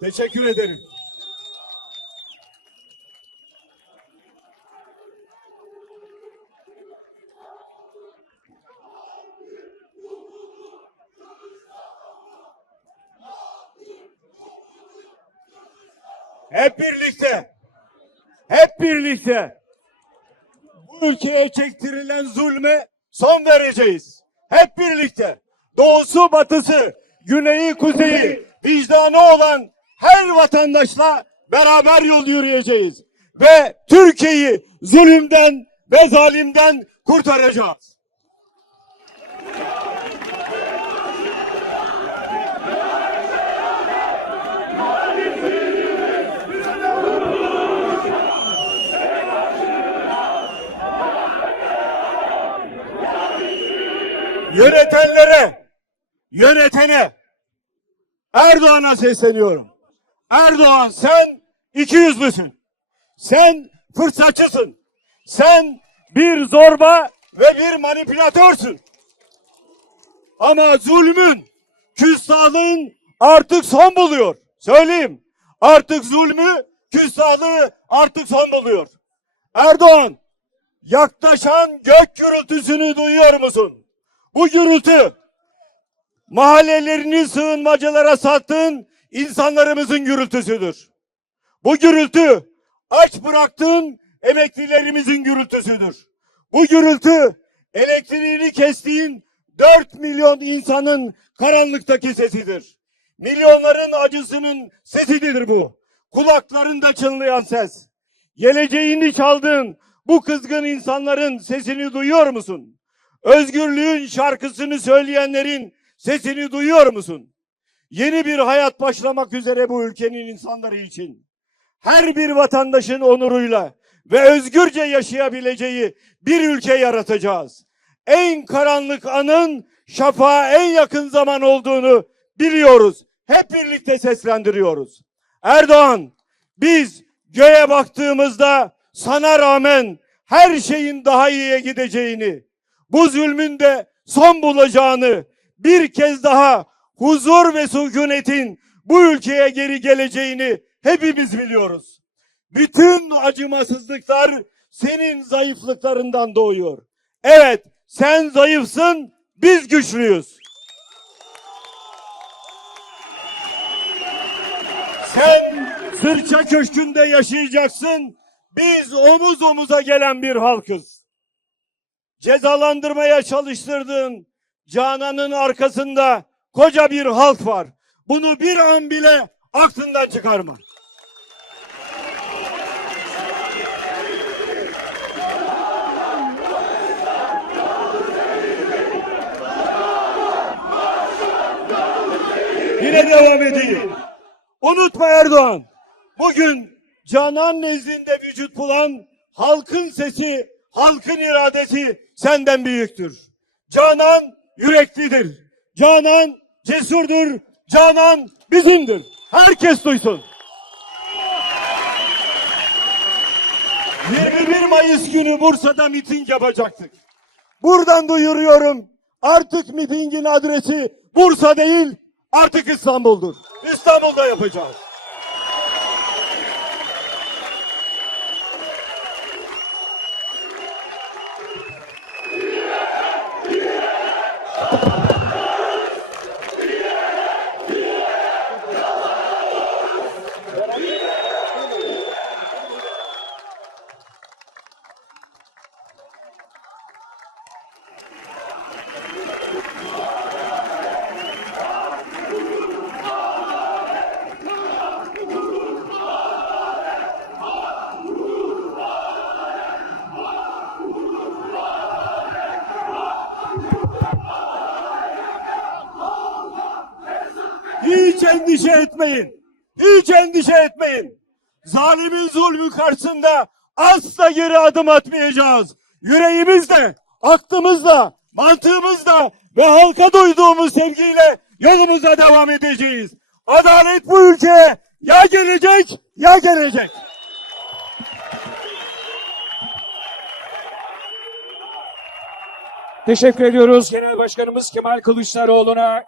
Teşekkür ederim. Hep birlikte, hep birlikte bu ülkeye çektirilen zulme son vereceğiz. Hep birlikte doğusu batısı, güneyi kuzeyi, vicdanı olan her vatandaşla beraber yol yürüyeceğiz. Ve Türkiye'yi zulümden ve zalimden kurtaracağız. Yönetenlere, yönetene, Erdoğan'a sesleniyorum. Erdoğan sen iki yüzlüsün. Sen fırsatçısın. Sen bir zorba ve bir manipülatörsün. Ama zulmün, küstahlığın artık son buluyor. Söyleyeyim. Artık zulmü, küstahlığı artık son buluyor. Erdoğan, yaklaşan gök gürültüsünü duyuyor musun? Bu gürültü mahallelerini sığınmacılara sattığın insanlarımızın gürültüsüdür. Bu gürültü aç bıraktığın emeklilerimizin gürültüsüdür. Bu gürültü elektriğini kestiğin 4 milyon insanın karanlıktaki sesidir. Milyonların acısının sesidir bu. Kulaklarında çınlayan ses. Geleceğini çaldığın bu kızgın insanların sesini duyuyor musun? Özgürlüğün şarkısını söyleyenlerin sesini duyuyor musun? Yeni bir hayat başlamak üzere bu ülkenin insanları için. Her bir vatandaşın onuruyla ve özgürce yaşayabileceği bir ülke yaratacağız. En karanlık anın şafağa en yakın zaman olduğunu biliyoruz. Hep birlikte seslendiriyoruz. Erdoğan, biz göğe baktığımızda sana rağmen her şeyin daha iyiye gideceğini, bu zulmün de son bulacağını, bir kez daha huzur ve sükunetin bu ülkeye geri geleceğini hepimiz biliyoruz. Bütün acımasızlıklar senin zayıflıklarından doğuyor. Evet, sen zayıfsın, biz güçlüyüz. Sen sırça köşkünde yaşayacaksın. Biz omuz omuza gelen bir halkız. Cezalandırmaya çalıştırdığın Canan'ın arkasında koca bir halk var. Bunu bir an bile aklından çıkarma. Yine devam edeyim. Unutma Erdoğan. Bugün Canan nezdinde vücut bulan halkın sesi, halkın iradesi senden büyüktür. Canan yüreklidir. Canan cesurdur. Canan bizimdir. Herkes duysun. 21 Mayıs günü Bursa'da miting yapacaktık. Buradan duyuruyorum. Artık mitingin adresi Bursa değil, artık İstanbul'dur. İstanbul'da yapacağız. Hiç endişe etmeyin. Hiç endişe etmeyin. Zalimin zulmü karşısında asla geri adım atmayacağız. Yüreğimizle, aklımızla, mantığımızla ve halka duyduğumuz sevgiyle yolumuza devam edeceğiz. Adalet bu ülkeye ya gelecek ya gelecek. Teşekkür ediyoruz Genel Başkanımız Kemal Kılıçdaroğlu'na.